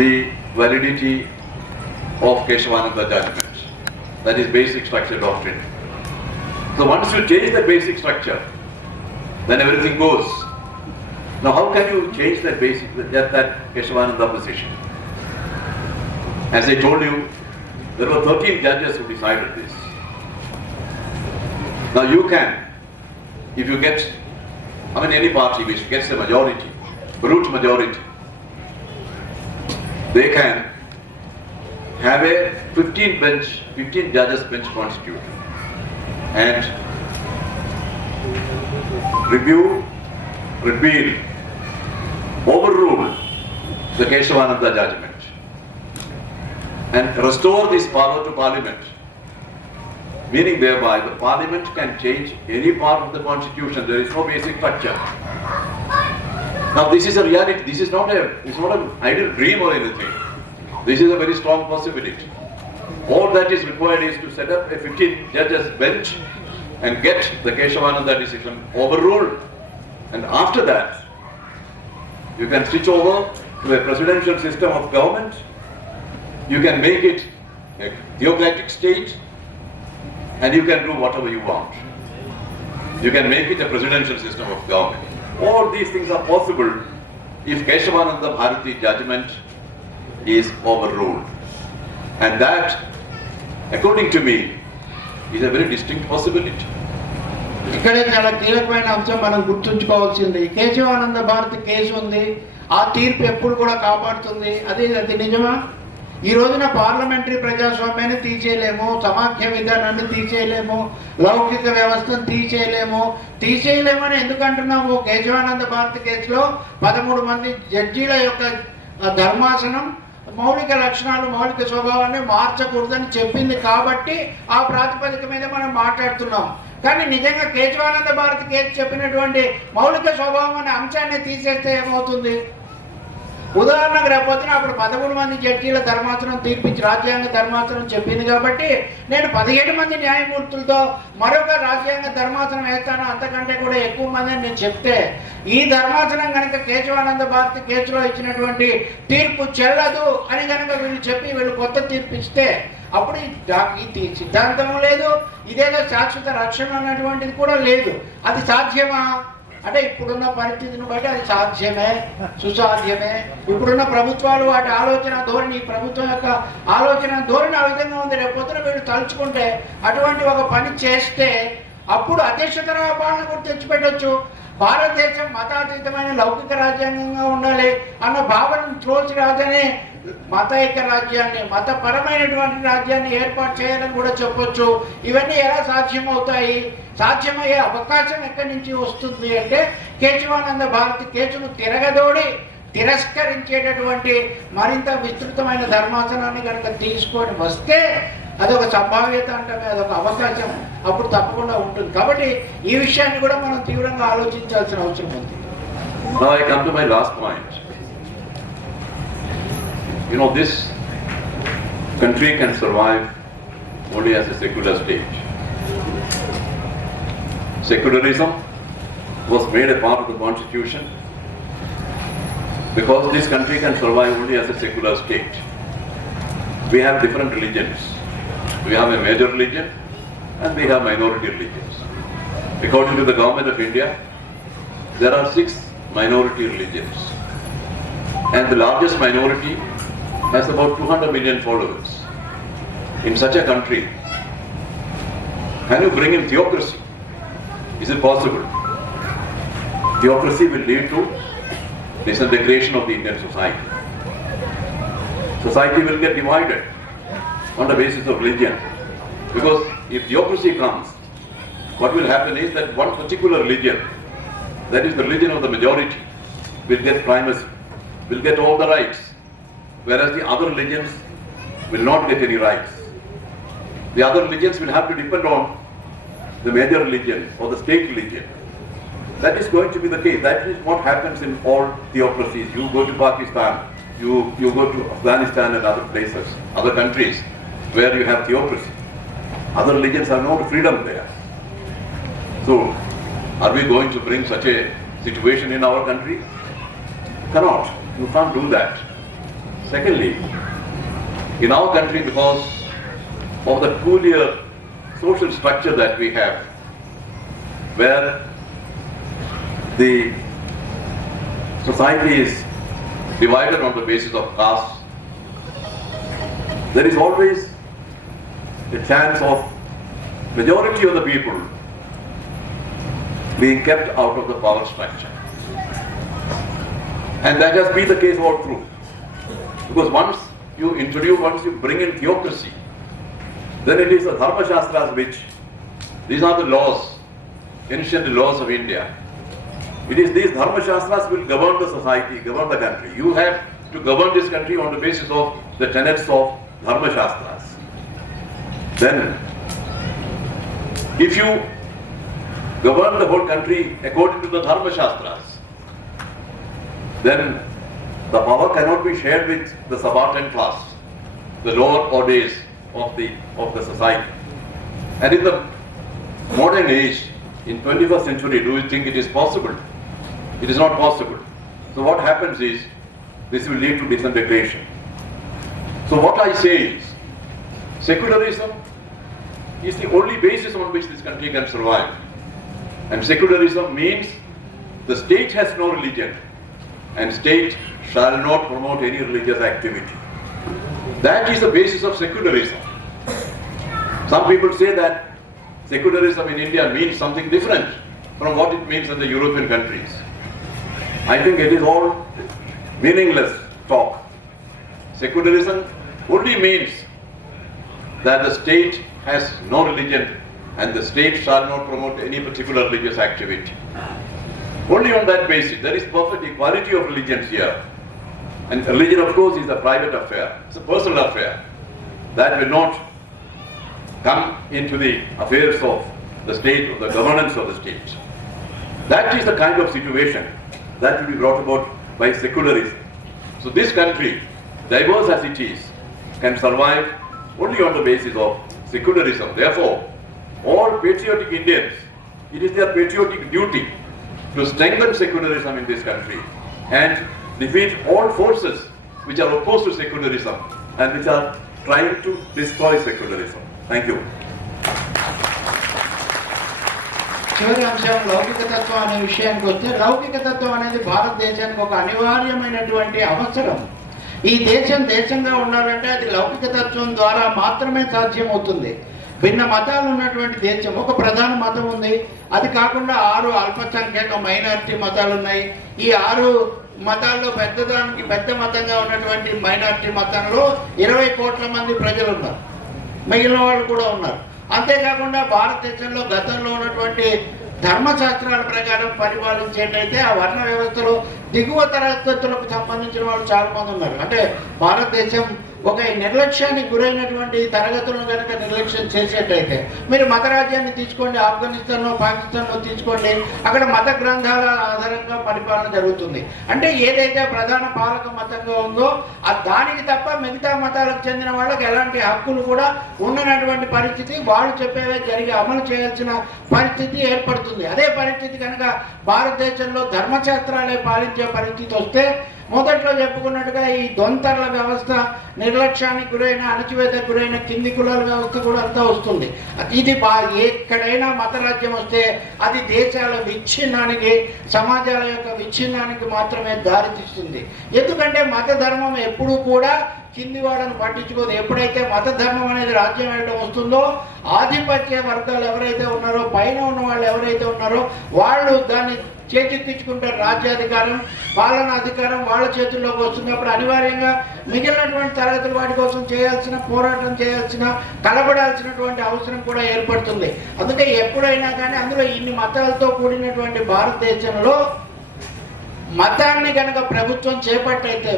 the validity of Keshavananda judgment. That is basic structure doctrine. So once you change the basic structure, then everything goes. Now how can you change that that Keshavananda position? As I told you, there were 13 judges who decided this. Now you can, if you get, any party which gets a majority, brute majority, they can have a 15 judges bench constituted and review, repeal, overrule the Keshavananda judgment and restore this power to Parliament, meaning thereby the Parliament can change any part of the Constitution. There is no basic structure. Now this is a reality. This is not an idle dream or anything. This is a very strong possibility. All that is required is to set up a 15 judges bench and get the Keshavananda decision overruled. And after that, you can switch over to a presidential system of government. You can make it a theocratic state, and you can do whatever you want. You can make it a presidential system of government. All these things are possible if Keshavananda Bharati judgment is overruled. And that, according to me, is a very distinct possibility. ఇక్కడే చాలా కీలకమైన అంశం మనం గుర్తుంచుకోవాల్సింది. కేశవానంద భారతి కేసు ఉంది, ఆ తీర్పు ఎప్పుడు కూడా కాపాడుతుంది. అది నిజమా? ఈ రోజున పార్లమెంటరీ ప్రజాస్వామ్యాన్ని తీసేయలేము, సమాఖ్య విధానాన్ని తీసేయలేము, లౌకిక వ్యవస్థను తీసేయలేమని ఎందుకు అంటున్నాము? కేశవానంద భారతి కేసులో 13 మంది జడ్జీల యొక్క ధర్మాసనం మౌలిక లక్షణాలు, మౌలిక స్వభావాన్ని మార్చకూడదని చెప్పింది కాబట్టి ఆ ప్రాతిపదిక మీద మనం మాట్లాడుతున్నాం. కానీ నిజంగా కేశవానంద భారతి కేసు చెప్పినటువంటి మౌలిక స్వభావం అనే అంశాన్ని తీసేస్తే ఏమవుతుంది? ఉదాహరణకు రేపొద్దున అప్పుడు 13 మంది జడ్జీల ధర్మాసనం తీర్పిచ్చి రాజ్యాంగ ధర్మాసనం చెప్పింది కాబట్టి నేను 17 మంది న్యాయమూర్తులతో మరొక రాజ్యాంగ ధర్మాసనం వేస్తాను, అంతకంటే కూడా ఎక్కువ మంది అని నేను చెప్తే ఈ ధర్మాసనం కనుక కేశవానంద భారతి కేసులో ఇచ్చినటువంటి తీర్పు చెల్లదు అని కనుక వీళ్ళు కొత్త తీర్పు ఇస్తే అప్పుడు ఈ సిద్ధాంతం లేదు, ఇదేదో శాశ్వత రక్షణ అన్నటువంటిది కూడా లేదు. అది సాధ్యమా అంటే ఇప్పుడున్న పరిస్థితిని బట్టి అది సాధ్యమే, సుసాధ్యమే. ఇప్పుడున్న ప్రభుత్వాలు వాటి ఆలోచన ధోరణి, ప్రభుత్వం యొక్క ఆలోచన ధోరణి ఆ విధంగా ఉంది. రేపొద్దున వీళ్ళు తలుచుకుంటే అటువంటి ఒక పని చేస్తే అప్పుడు అధ్యక్షతర పాలన కూడా తెచ్చిపెట్టవచ్చు. భారతదేశం మతాతీతమైన లౌకిక రాజ్యాంగంగా ఉండాలి అన్న భావనను త్రోసి రాగానే మతైక రాజ్యాన్ని, మతపరమైనటువంటి రాజ్యాన్ని ఏర్పాటు చేయాలని కూడా చెప్పొచ్చు. ఇవన్నీ ఎలా సాధ్యమవుతాయి? సాధ్యమయ్యే అవకాశం ఎక్కడి నుంచి వస్తుంది అంటే కేశవానంద భారతి కేసును తిరగదోడి తిరస్కరించేటటువంటి మరింత విస్తృతమైన ధర్మాసనాన్ని కనుక తీసుకొని వస్తే అదొక సంభావ్యత అంటే అదొక అవకాశం అప్పుడు తప్పకుండా ఉంటుంది. కాబట్టి ఈ విషయాన్ని కూడా మనం తీవ్రంగా ఆలోచించాల్సిన అవసరం ఉంది. Now I come to my last point. This country can survive only as a secular state. Secularism was made a part of the Constitution because this country can survive only as a secular state. We have different religions. We have a major religion and we have minority religions. According to the government of India, there are 6 minority religions, and the largest minority has about 200 million followers. In such a country, can you bring in theocracy? Is it possible? Theocracy will lead to disintegration of the Indian society. Society will get divided on the basis of religion. Because if theocracy comes, what will happen is that one particular religion, that is the religion of the majority, will get primacy, will get all the rights, whereas the other religions will not get any rights. The other religions will have to depend on the major religion or the state religion. That is going to be the case. That is what happens in all theocracies. You go to Pakistan, you go to Afghanistan and other places, other countries where you have theocracy. Other religions have no freedom there. So, are we going to bring such a situation in our country? Cannot. You can't do that. Secondly, in our country, because of the peculiar social structure that we have, where the society is divided on the basis of caste, there is always a chance of majority of the people being kept out of the power structure. And that has been the case all through. Because once you bring in theocracy, then it is the Dharma Shastras which, these are the laws, ancient laws of India. It is these Dharma Shastras will govern the society, govern the country. You have to govern this country on the basis of the tenets of Dharma Shastras. Then, if you govern the whole country according to the Dharma Shastras, then the power cannot be shared with the subaltern class, the lower orders of the society. And in the modern age, in 21st century, do you think it is possible? It is not possible. So what happens is, this will lead to disintegration. So what I say is, secularism is the only basis on which this country can survive. And secularism means the state has no religion, and state shall not promote any religious activity. That is the basis of secularism. Some people say that secularism in India means something different from what it means in the European countries. I think it is all meaningless talk. Secularism only means that the state has no religion and the state shall not promote any particular religious activity. Only on that basis. There is perfect equality of religions here. And religion, of course, is a private affair. It's a personal affair. That will not come into the affairs of the state or the governance of the state. That is the kind of situation that will be brought about by secularism. So this country, diverse as it is, can survive only on the basis of secularism. Therefore, all patriotic Indians, it is their patriotic duty to strengthen secularism in this country and defeat all forces which are opposed to secularism and which are trying to destroy secularism. Thank you. చివరి అంశం లౌకిక తత్వం అనే విషయానికి వస్తే, లౌకిక తత్వం అనేది భారతదేశానికి ఒక అనివార్యమైనటువంటి అవసరం. ఈ దేశంగా ఉండాలంటే అది లౌకిక తత్వం ద్వారా మాత్రమే సాధ్యమవుతుంది. భిన్న మతాలు ఉన్నటువంటి దేశం, ఒక ప్రధాన మతం ఉంది, అది కాకుండా 6 అల్పసంఖ్యాక మైనారిటీ మతాలు ఉన్నాయి. ఈ 6 మతాల్లో పెద్ద మతంగా ఉన్నటువంటి మైనారిటీ మతంలో 20 కోట్ల మంది ప్రజలు ఉన్నారు, మిగిలిన వాళ్ళు కూడా ఉన్నారు. అంతేకాకుండా భారతదేశంలో గతంలో ఉన్నటువంటి ధర్మశాస్త్రాల ప్రకారం పరిపాలించేటైతే ఆ వర్ణ వ్యవస్థలో దిగువ తరగతులకు సంబంధించిన వాళ్ళు చాలా మంది ఉన్నారు. అంటే భారతదేశం ఒక నిర్లక్ష్యానికి గురైనటువంటి తరగతులను కనుక నిర్లక్ష్యం చేసేటైతే, మీరు మత రాజ్యాన్ని తీసుకోండి, ఆఫ్ఘనిస్తాన్లో పాకిస్తాన్లో తీసుకోండి, అక్కడ మత గ్రంథాల ఆధారంగా పరిపాలన జరుగుతుంది. అంటే ఏదైతే ప్రధాన పాలక మతంగా ఉందో దానికి తప్ప మిగతా మతాలకు చెందిన వాళ్ళకి ఎలాంటి హక్కులు కూడా ఉండనటువంటి పరిస్థితి, వాళ్ళు చెప్పేవే జరిగి అమలు చేయాల్సిన పరిస్థితి ఏర్పడుతుంది. అదే పరిస్థితి కనుక భారతదేశంలో ధర్మశాస్త్రాలే పాలించే పరిస్థితి వస్తే, మొదట్లో చెప్పుకున్నట్టుగా ఈ దొంతర్ల వ్యవస్థ, నిర్లక్ష్యానికి గురైన, అణచివేతకు గురైన కింది కులాల వ్యవస్థ కూడా అంతా వస్తుంది. ఇది ఎక్కడైనా మతరాజ్యం వస్తే అది దేశాల విచ్ఛిన్నానికి, సమాజాల యొక్క విచ్ఛిన్నానికి మాత్రమే దారితీస్తుంది. ఎందుకంటే మత ధర్మం ఎప్పుడూ కూడా కింది వాళ్ళను పట్టించుకోదు. ఎప్పుడైతే మత ధర్మం అనేది రాజ్యం వెళ్ళడం వస్తుందో, ఆధిపత్య వర్గాలు ఎవరైతే ఉన్నారో, పైన ఉన్న వాళ్ళు ఎవరైతే ఉన్నారో వాళ్ళు దాన్ని చేజిక్కించుకుంటారు. రాజ్యాధికారం, పాలనాధికారం వాళ్ళ చేతుల్లోకి వస్తున్నప్పుడు అనివార్యంగా మిగిలినటువంటి తరగతులు వాటి కోసం చేయాల్సిన, పోరాటం చేయాల్సిన, కలబడాల్సినటువంటి అవసరం కూడా ఏర్పడుతుంది. అందుకే ఎప్పుడైనా కానీ అందులో ఇన్ని మతాలతో కూడినటువంటి భారతదేశంలో మతాన్ని కనుక ప్రభుత్వం చేపట్టయితే,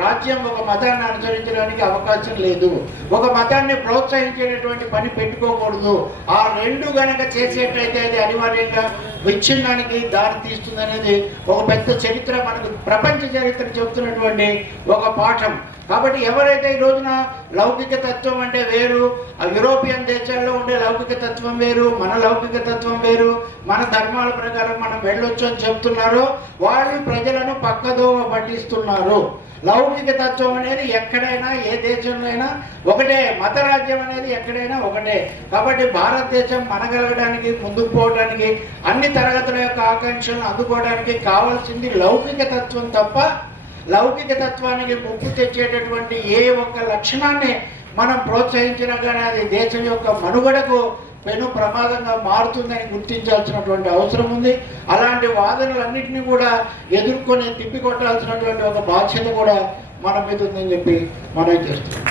రాజ్యం ఒక మతాన్ని అనుసరించడానికి అవకాశం లేదు, ఒక మతాన్ని ప్రోత్సహించేటటువంటి పని పెట్టుకోకూడదు. ఆ రెండు గనక చేసేటైతే అది అనివార్యంగా విచ్ఛిన్నానికి దారి తీస్తుంది అనేది ఒక పెద్ద చరిత్ర, మనకు ప్రపంచ చరిత్ర చెబుతున్నటువంటి ఒక పాఠం. కాబట్టి ఎవరైతే ఈ రోజున లౌకిక తత్వం అంటే వేరు, యూరోపియన్ దేశాల్లో ఉండే లౌకిక తత్వం వేరు, మన లౌకిక తత్వం వేరు, మన ధర్మాల ప్రకారం మనం వెళ్ళొచ్చు అని చెప్తున్నారో, వాళ్ళు భావి ప్రజలను పక్కదోవ పట్టిస్తున్నారు. లౌకిక తత్వం అనేది ఎక్కడైనా ఏ దేశంలో అయినా ఒకటే, మత రాజ్యం అనేది ఎక్కడైనా ఒకటే. కాబట్టి భారతదేశం మనగలగడానికి, ముందుకు పోవడానికి, అన్ని తరగతుల యొక్క ఆకాంక్షలను అందుకోవడానికి కావాల్సింది లౌకిక తత్వం తప్ప లౌకిక తత్వానికి ముప్పు తెచ్చేటటువంటి ఏ ఒక్క లక్షణాన్ని మనం ప్రోత్సహించినా కానీ అది దేశం యొక్క మనుగడకు పెను ప్రమాదంగా మారుతుందని గుర్తించాల్సినటువంటి అవసరం ఉంది. అలాంటి వాదనలన్నింటినీ కూడా ఎదుర్కొని తిప్పికొట్టాల్సినటువంటి ఒక బాధ్యత కూడా మన మీద ఉందని చెప్పి మనం చేస్తున్నాం.